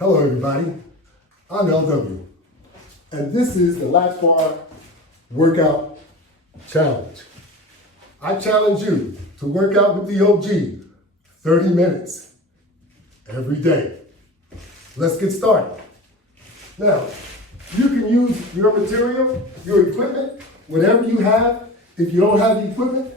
Hello everybody, I'm LW, and this is the Latchbar Workout Challenge. I challenge you to work out with the OG 30 minutes every day. Let's get started. Now, you can use your material, your equipment, whatever you have. If you don't have the equipment,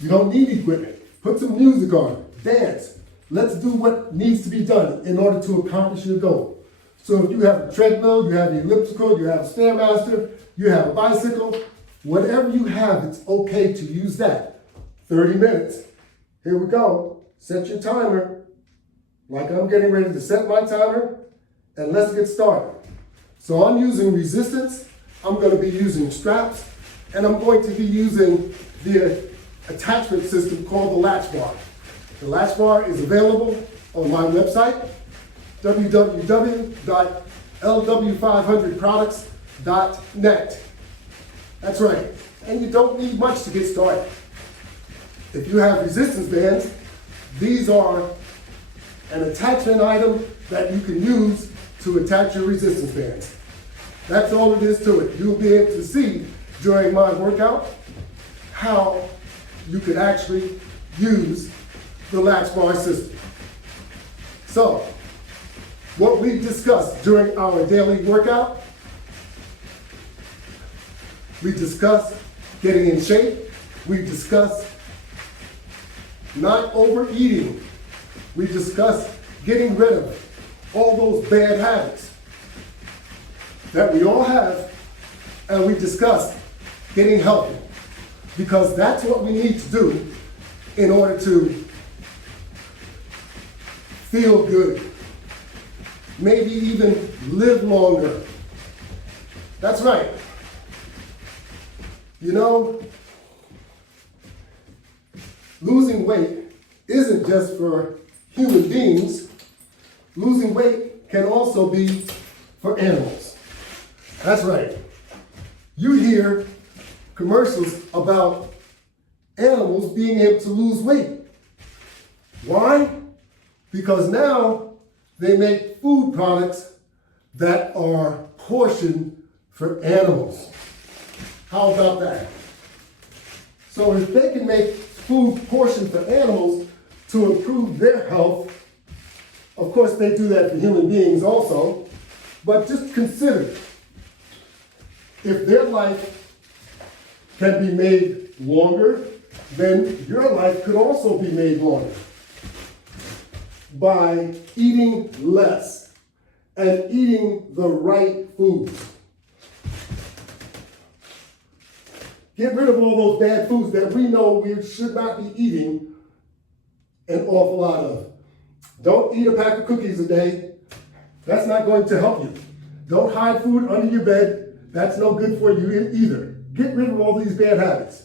you don't need equipment. Put some music on, dance. Let's do what needs to be done in order to accomplish your goal. So if you have a treadmill, you have the elliptical, you have a Stairmaster, you have a bicycle, whatever you have, it's okay to use that. 30 minutes. Here we go. Set your timer. Like I'm getting ready to set my timer, and let's get started. So I'm using resistance, I'm going to be using straps, and I'm going to be using the attachment system called the Latchbar. The Latchbar is available on my website, www.lw500products.net. That's right, and you don't need much to get started. If you have resistance bands, these are an attachment item that you can use to attach your resistance bands. That's all it is to it. You'll be able to see during my workout how you can actually use the Latchbar system. So, what we discussed during our daily workout, we discussed getting in shape, we discussed not overeating, we discussed getting rid of all those bad habits that we all have, and we discussed getting healthy, because that's what we need to do in order to feel good, maybe even live longer. That's right. You know, losing weight isn't just for human beings. Losing weight can also be for animals. That's right. You hear commercials about animals being able to lose weight. Why? Because now they make food products that are portioned for animals. How about that? So if they can make food portioned for animals to improve their health, of course they do that for human beings also, but just consider if their life can be made longer, then your life could also be made longer by eating less and eating the right foods. Get rid of all those bad foods that we know we should not be eating an awful lot of. Don't eat a pack of cookies a day. That's not going to help you. Don't hide food under your bed. That's no good for you either. Get rid of all these bad habits.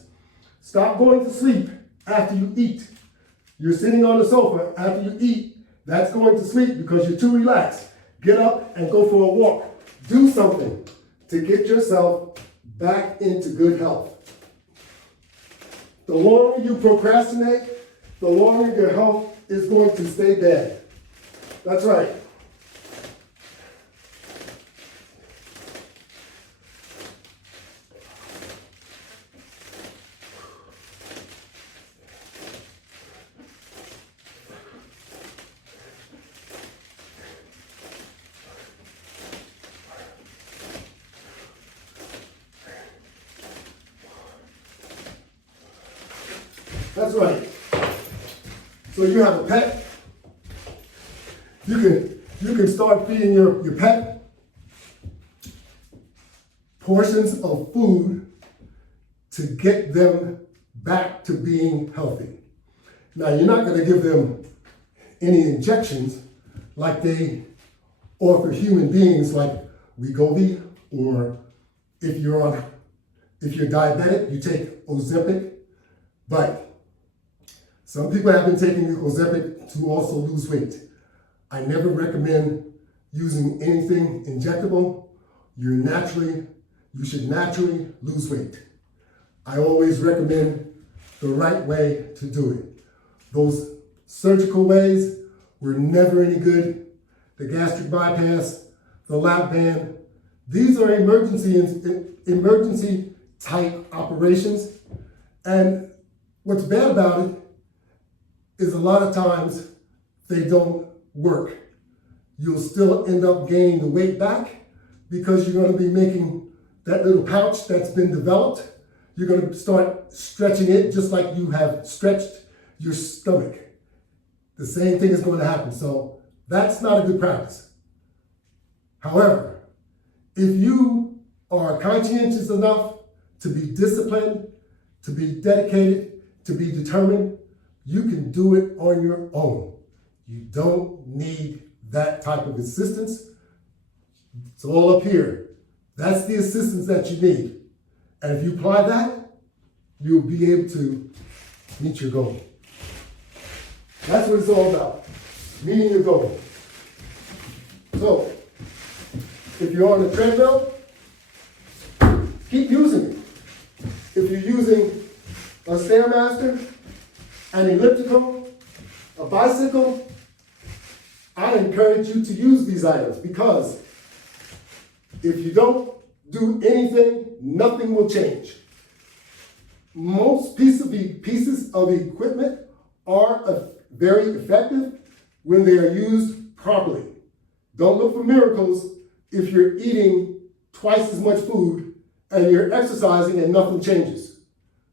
Stop going to sleep after you eat. You're sitting on the sofa after you eat. That's going to sleep because you're too relaxed. Get up and go for a walk. Do something to get yourself back into good health. The longer you procrastinate, the longer your health is going to stay bad. That's right. That's right. So you have a pet. You can start feeding your pet portions of food to get them back to being healthy. Now you're not going to give them any injections like they offer human beings, like Wegovy, or if you're diabetic, you take Ozempic. But some people have been taking Ozempic to also lose weight. I never recommend using anything injectable. You should naturally lose weight. I always recommend the right way to do it. Those surgical ways were never any good. the gastric bypass, the lap band. These are emergency type operations. And what's bad about it is a lot of times they don't work. You'll still end up gaining the weight back because you're going to be making that little pouch that's been developed. You're going to start stretching it just like you have stretched your stomach. The same thing is going to happen. So that's not a good practice. However, if you are conscientious enough to be disciplined, to be dedicated, to be determined, you can do it on your own. You don't need that type of assistance. It's all up here. That's the assistance that you need. And if you apply that, you'll be able to meet your goal. That's what it's all about, meeting your goal. So, if you're on the treadmill, keep using it. If you're using a Stairmaster, an elliptical, a bicycle, I encourage you to use these items because if you don't do anything, nothing will change. Most pieces of equipment are very effective when they are used properly. Don't look for miracles if you're eating twice as much food and you're exercising and nothing changes.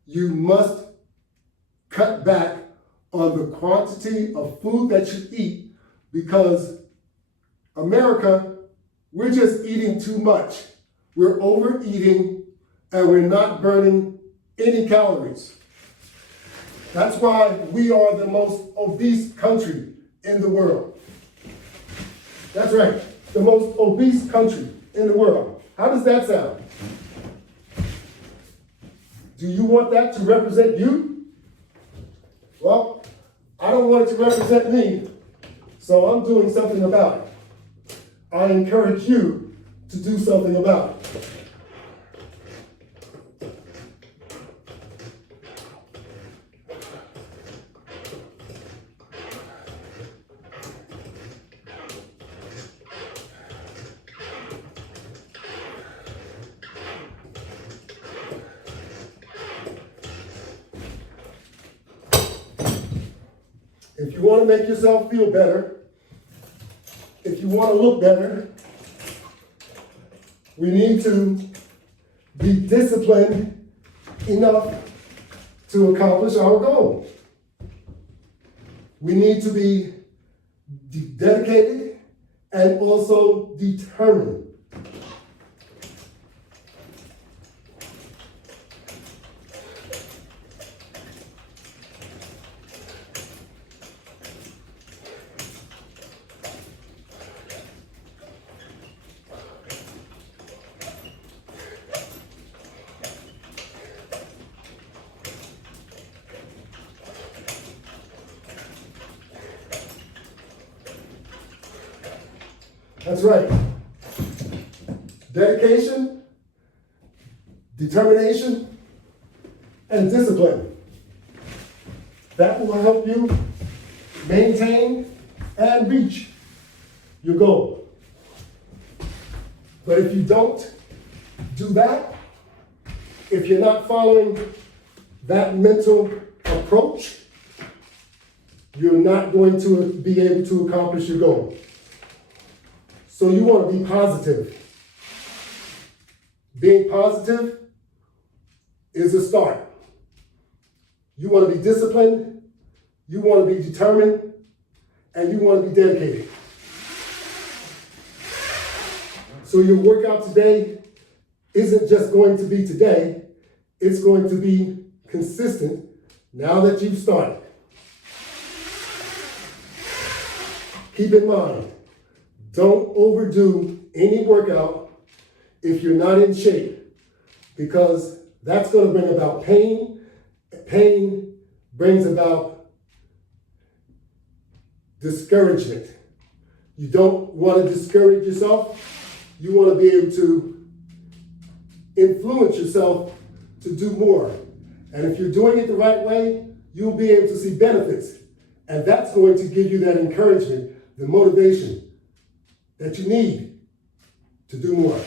You must cut back on the quantity of food that you eat because America, we're just eating too much. We're overeating and we're not burning any calories. That's why we are the most obese country in the world. That's right, the most obese country in the world. How does that sound? Do you want that to represent you? Well, I don't want it to represent me, so I'm doing something about it. I encourage you to do something about it. If you want to make yourself feel better, if you want to look better, we need to be disciplined enough to accomplish our goal. We need to be dedicated and also determined. That's right. Dedication, determination, and discipline. That will help you maintain and reach your goal. But if you don't do that, if you're not following that mental approach, you're not going to be able to accomplish your goal. So you want to be positive. Being positive is a start. You want to be disciplined, you want to be determined, and you want to be dedicated. So your workout today isn't just going to be today, it's going to be consistent now that you've started. Keep in mind, don't overdo any workout if you're not in shape, because that's going to bring about pain. Pain brings about discouragement. You don't want to discourage yourself. You want to be able to influence yourself to do more. And if you're doing it the right way, you'll be able to see benefits. And that's going to give you that encouragement, the motivation that you need to do more.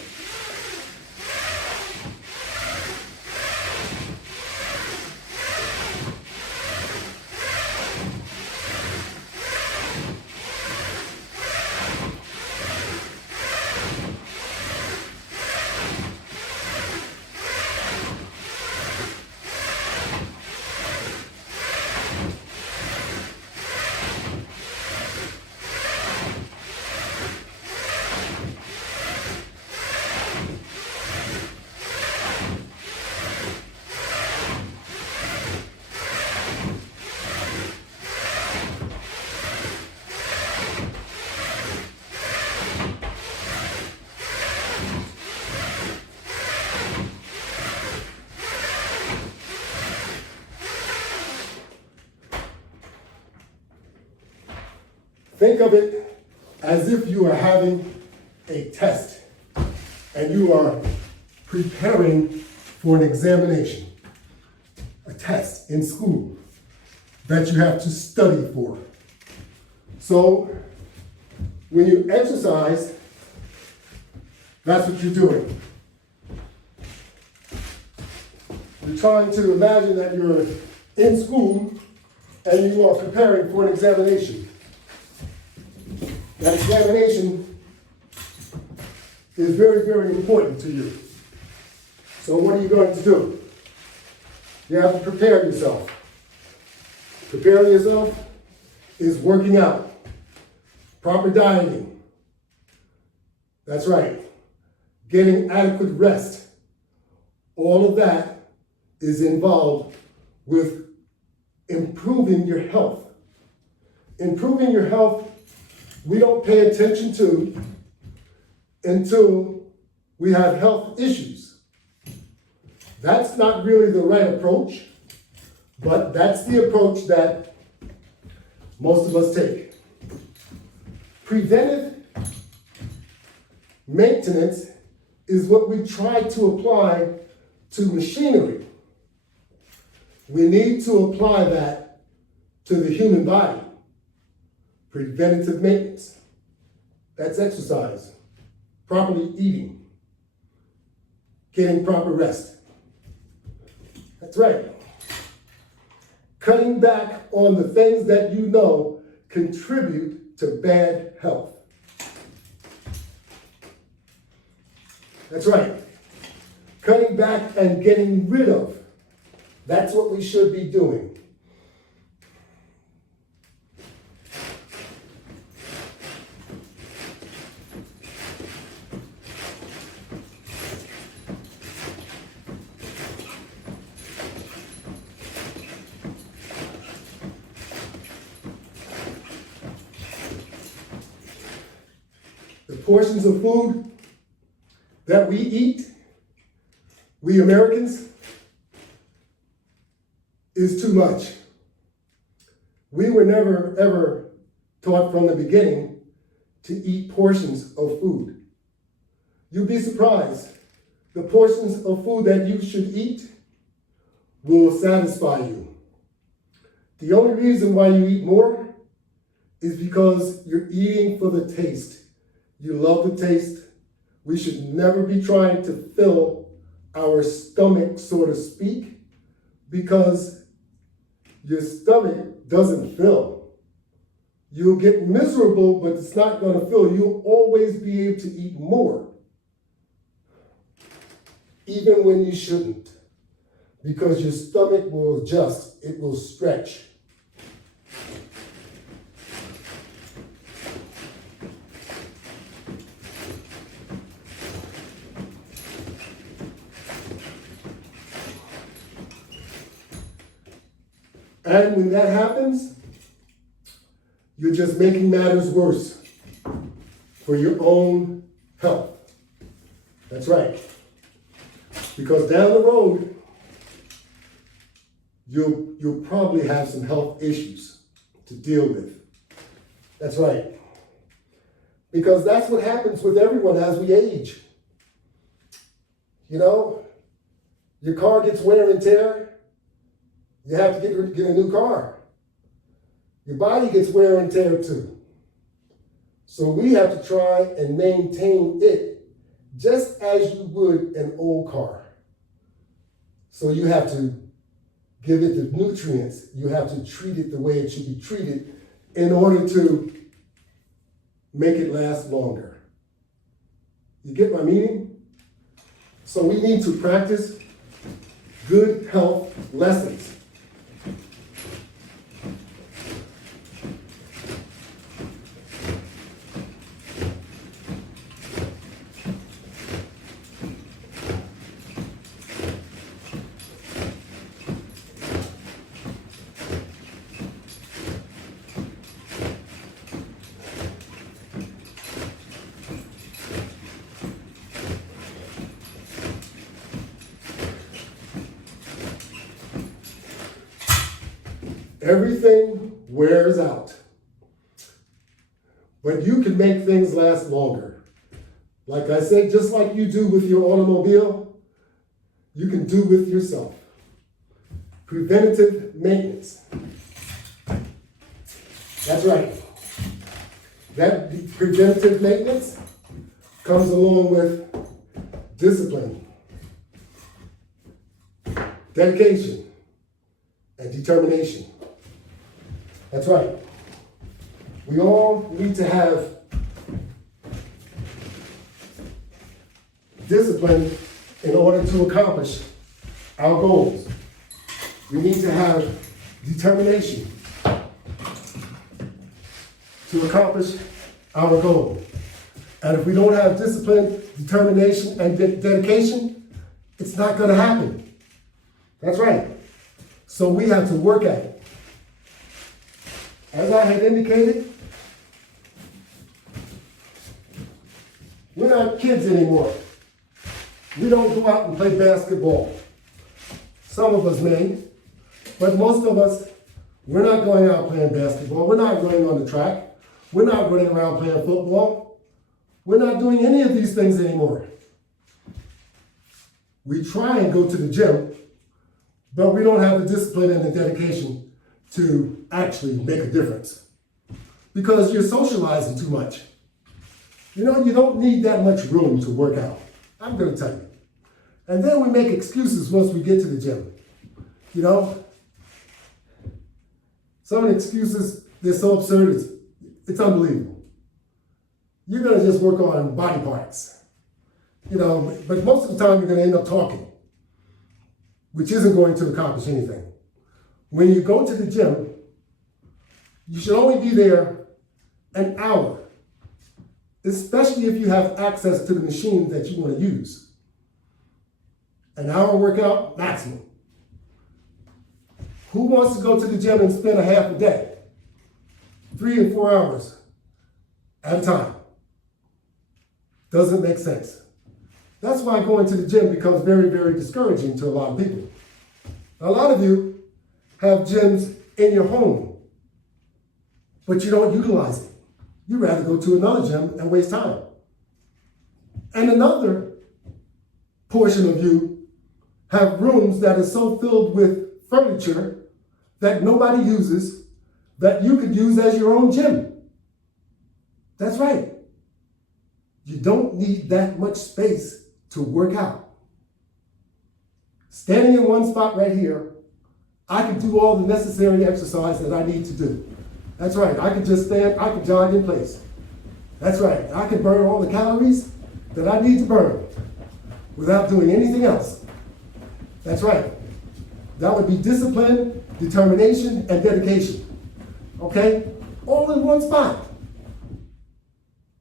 Think of it as if you are having a test and you are preparing for an examination, a test in school that you have to study for. So when you exercise, that's what you're doing. You're trying to imagine that you're in school and you are preparing for an examination. That examination is very, very important to you. So what are you going to do? You have to prepare yourself. Preparing yourself is working out, proper dieting. That's right. Getting adequate rest. All of that is involved with improving your health. Improving your health we don't pay attention to until we have health issues. That's not really the right approach, but that's the approach that most of us take. Preventive maintenance is what we try to apply to machinery. We need to apply that to the human body. Preventative maintenance. That's exercise, properly eating, getting proper rest. That's right. Cutting back on the things that you know contribute to bad health. That's right. Cutting back and getting rid of. That's what we should be doing. The portions of food that we eat, we Americans, is too much. We were never, ever taught from the beginning to eat portions of food. You'd be surprised. The portions of food that you should eat will satisfy you. The only reason why you eat more is because you're eating for the taste. You love the taste. We should never be trying to fill our stomach, so to speak, because your stomach doesn't fill. You'll get miserable, but it's not going to fill. You'll always be able to eat more, even when you shouldn't, because your stomach will adjust, it will stretch. And when that happens, you're just making matters worse for your own health. That's right. Because down the road, you'll probably have some health issues to deal with. That's right. Because that's what happens with everyone as we age. You know, your car gets wear and tear. You have to get a new car. Your body gets wear and tear too. So we have to try and maintain it just as you would an old car. So you have to give it the nutrients. You have to treat it the way it should be treated in order to make it last longer. You get my meaning? So we need to practice good health lessons. Everything wears out, but you can make things last longer. Like I said, just like you do with your automobile, you can do with yourself. Preventative maintenance. That's right. That preventative maintenance comes along with discipline, dedication, and determination. That's right. We all need to have discipline in order to accomplish our goals. We need to have determination to accomplish our goal. And if we don't have discipline, determination, and dedication, it's not going to happen. That's right. So we have to work at it. As I had indicated, we're not kids anymore. We don't go out and play basketball. Some of us may, but most of us, we're not going out playing basketball. We're not running on the track. We're not running around playing football. We're not doing any of these things anymore. We try and go to the gym, but we don't have the discipline and the dedication to actually make a difference. Because you're socializing too much. You know, you don't need that much room to work out. I'm going to tell you. And then we make excuses once we get to the gym. You know, some of the excuses, they're so absurd, it's unbelievable. You're going to just work on body parts. You know, but most of the time you're going to end up talking, which isn't going to accomplish anything. When you go to the gym, you should only be there an hour, especially if you have access to the machine that you want to use. An hour workout, maximum. Who wants to go to the gym and spend a half a day? 3 and 4 hours at a time. Doesn't make sense. That's why going to the gym becomes very, very discouraging to a lot of people. A lot of you have gyms in your home, but you don't utilize it. You'd rather go to another gym and waste time. And another portion of you have rooms that are so filled with furniture that nobody uses that you could use as your own gym. That's right. You don't need that much space to work out. Standing in one spot right here, I can do all the necessary exercise that I need to do. That's right. I can just stand, I can jog in place. That's right. I can burn all the calories that I need to burn without doing anything else. That's right. That would be discipline, determination, and dedication. Okay? All in one spot.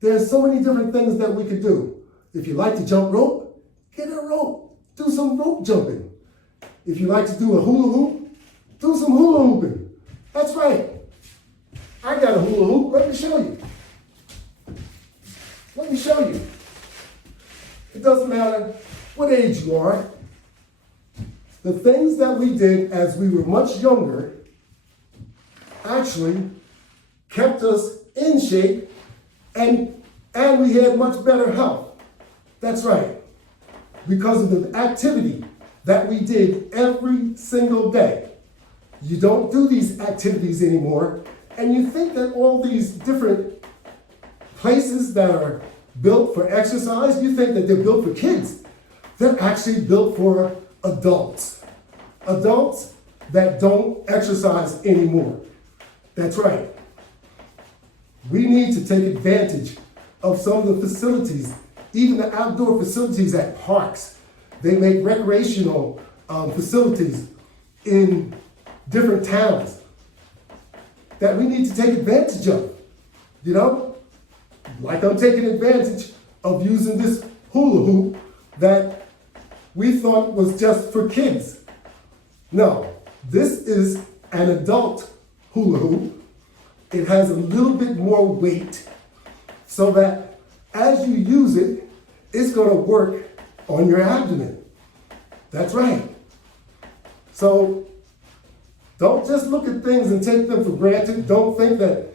There's so many different things that we could do. If you like to jump rope, get a rope. Do some rope jumping. If you like to do a hula hoop, do some hula hooping. That's right. I got a hula hoop. Let me show you. Let me show you. It doesn't matter what age you are. The things that we did as we were much younger actually kept us in shape and we had much better health. That's right. Because of the activity that we did every single day. You don't do these activities anymore, and you think that all these different places that are built for exercise, you think that they're built for kids. They're actually built for adults. Adults that don't exercise anymore. That's right. We need to take advantage of some of the facilities, even the outdoor facilities at parks. They make recreational facilities in different towns that we need to take advantage of. You know, like I'm taking advantage of using this hula hoop that we thought was just for kids. No, this is an adult hula hoop. It has a little bit more weight so that as you use it, it's going to work on your abdomen. That's right. So don't just look at things and take them for granted. Don't think that,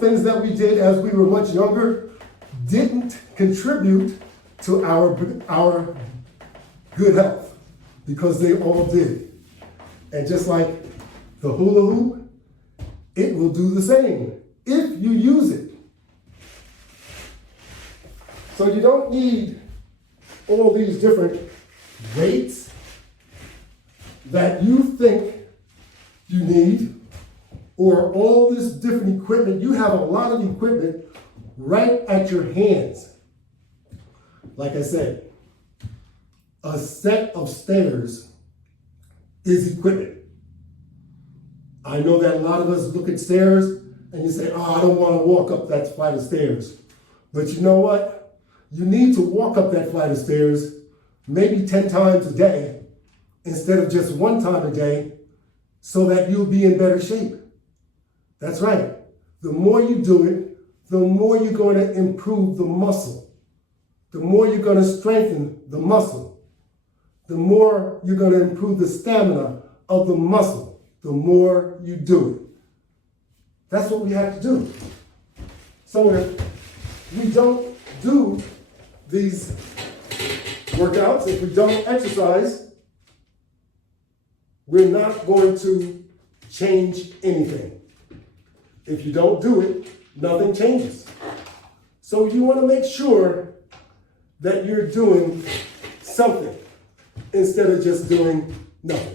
things that we did as we were much younger didn't contribute to our good health, because they all did. And just like the hula hoop, it will do the same if you use it. So you don't need all these different weights that you think you need, or all this different equipment. You have a lot of equipment right at your hands. Like I said, a set of stairs is equipment. I know that a lot of us look at stairs and you say, I don't want to walk up that flight of stairs. But you know what? You need to walk up that flight of stairs maybe 10 times a day instead of just one time a day, so that you'll be in better shape. That's right. The more you do it, the more you're going to improve the muscle. The more you're going to strengthen the muscle. The more you're going to improve the stamina of the muscle. The more you do it. That's what we have to do. So if we don't do these workouts, if we don't exercise, we're not going to change anything. If you don't do it, nothing changes. So you want to make sure that you're doing something instead of just doing nothing.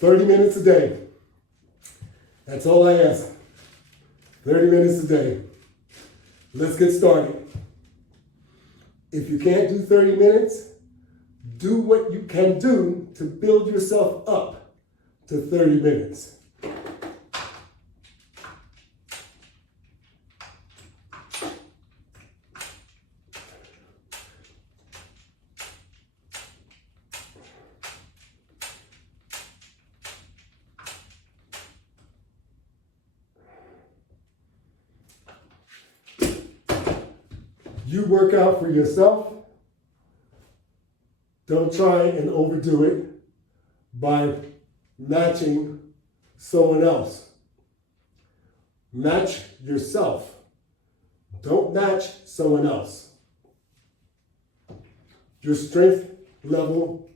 "30 minutes a day. That's all I ask. 30 minutes a day. Let's get started. If you can't do 30 minutes, do what you can do to build yourself up to 30 minutes. You work out for yourself. Don't try and overdo it by matching someone else. Match yourself. Don't match someone else. Your strength level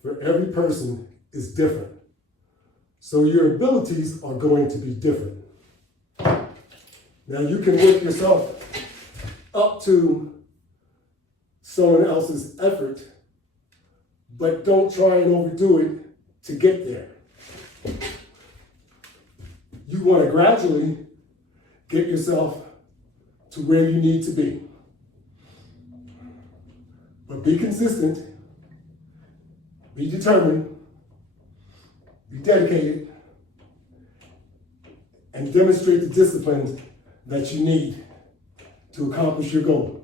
for every person is different. So your abilities are going to be different. Now you can work yourself up to someone else's effort, but don't try and overdo it to get there. You want to gradually get yourself to where you need to be. But be consistent, be determined, be dedicated, and demonstrate the discipline that you need to accomplish your goal.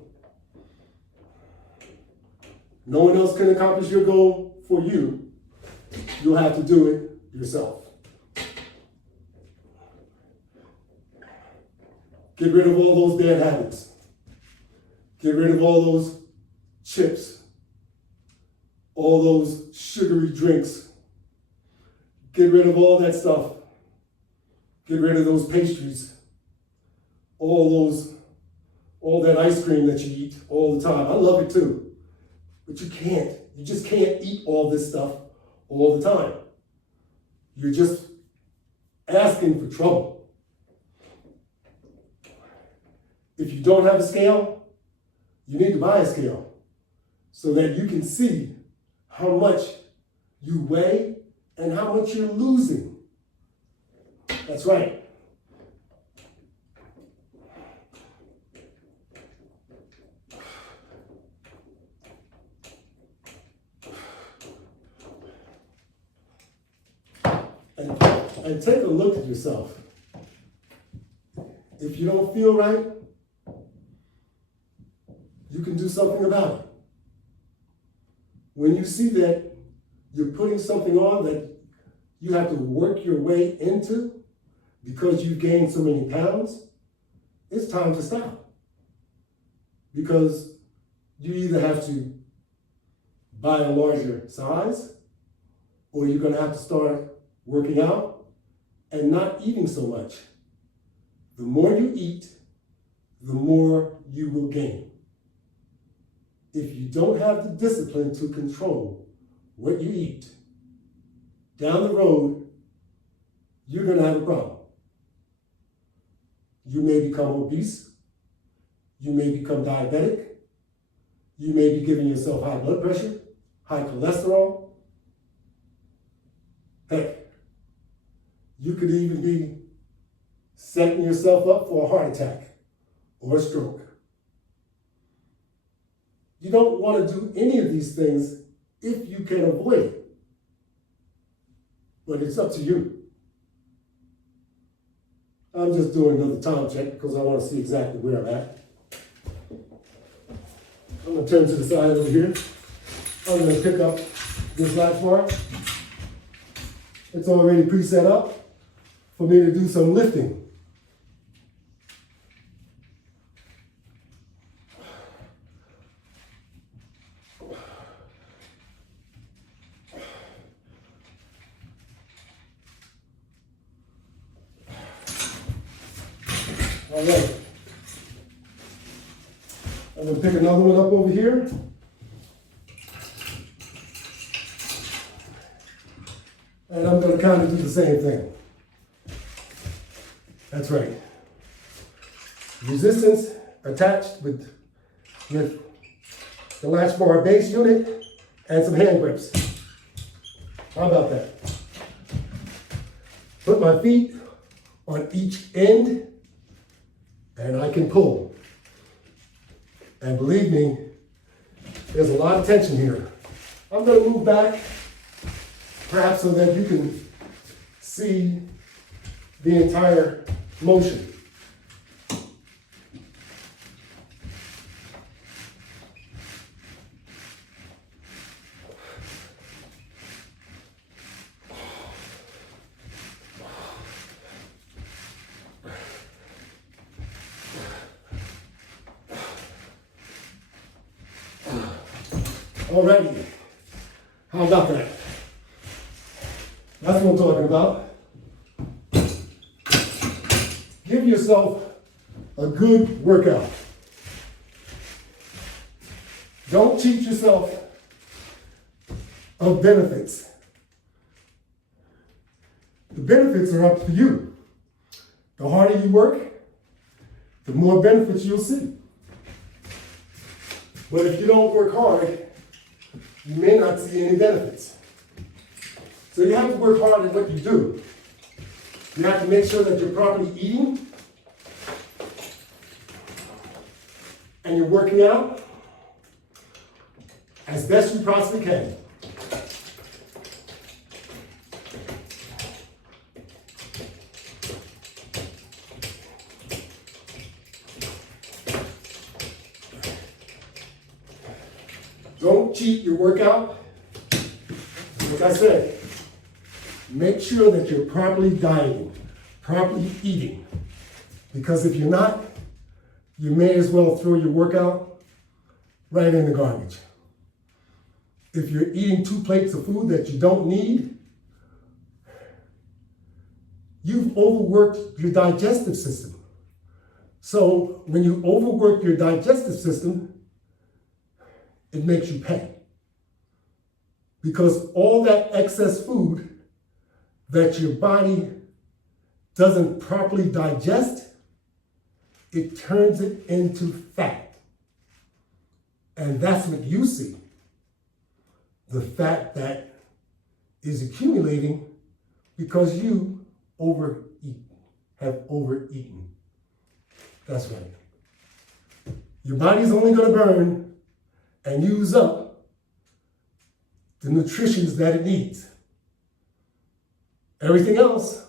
No one else can accomplish your goal for you. You'll have to do it yourself. Get rid of all those bad habits. Get rid of all those chips, all those sugary drinks. Get rid of all that stuff. Get rid of those pastries, all that ice cream that you eat all the time. I love it too, but you can't. You just can't eat all this stuff all the time. You're just asking for trouble. If you don't have a scale, you need to buy a scale so that you can see how much you weigh and how much you're losing. That's right. And take a look at yourself. If you don't feel right, you can do something about it. When you see that you're putting something on that you have to work your way into because you've gained so many pounds, it's time to stop. Because you either have to buy a larger size or you're going to have to start working out and not eating so much. The more you eat, the more you will gain. If you don't have the discipline to control what you eat, down the road, you're going to have a problem. You may become obese. You may become diabetic. You may be giving yourself high blood pressure, high cholesterol. Heck, you could even be setting yourself up for a heart attack or a stroke. You don't want to do any of these things if you can avoid it. But it's up to you. I'm just doing another time check because I want to see exactly where I'm at. I'm going to turn to the side over here. I'm going to pick up this Latchbar. It's already preset up for me to do some lifting. All right. I'm going to pick another one up over here. And I'm going to kind of do the same thing. That's right. Resistance attached with the Latchbar base unit and some hand grips. How about that? Put my feet on each end and I can pull. And believe me, there's a lot of tension here. I'm going to move back, perhaps so that you can see the entire motion. Alrighty, how about that? That's what I'm talking about. Give yourself a good workout. Don't cheat yourself of benefits. The benefits are up to you. The harder you work, the more benefits you'll see. But if you don't work hard, you may not see any benefits. So you have to work hard at what you do. You have to make sure that you're properly eating and you're working out as best you possibly can. Don't cheat your workout. Like I said, make sure that you're properly dieting, properly eating. Because if you're not, you may as well throw your workout right in the garbage. If you're eating 2 plates of food that you don't need, you've overworked your digestive system. So when you overwork your digestive system, it makes you pay. Because all that excess food that your body doesn't properly digest, it turns it into fat. And that's what you see. The fat that is accumulating because you have overeaten. That's right. Your body's only going to burn and use up the nutrition that it needs. Everything else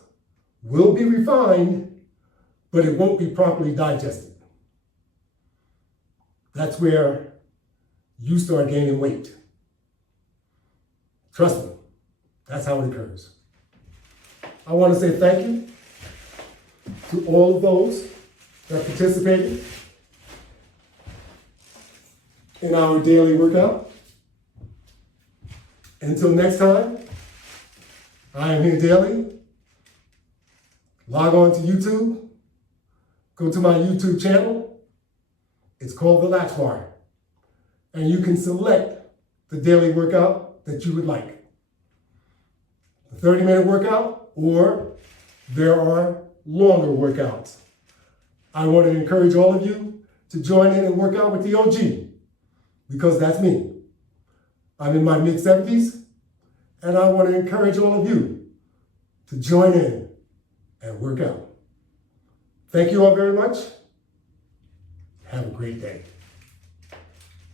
will be refined, but it won't be properly digested. That's where you start gaining weight. Trust me, that's how it occurs. I want to say thank you to all of those that participated in our daily workout. Until next time, I am here daily. Log on to YouTube. Go to my YouTube channel. It's called the Latchbar. And you can select the daily workout that you would like. A 30-minute workout, or there are longer workouts. I want to encourage all of you to join in and work out with the OG, because that's me. I'm in my mid-70s, and I want to encourage all of you to join in and work out. Thank you all very much. Have a great day.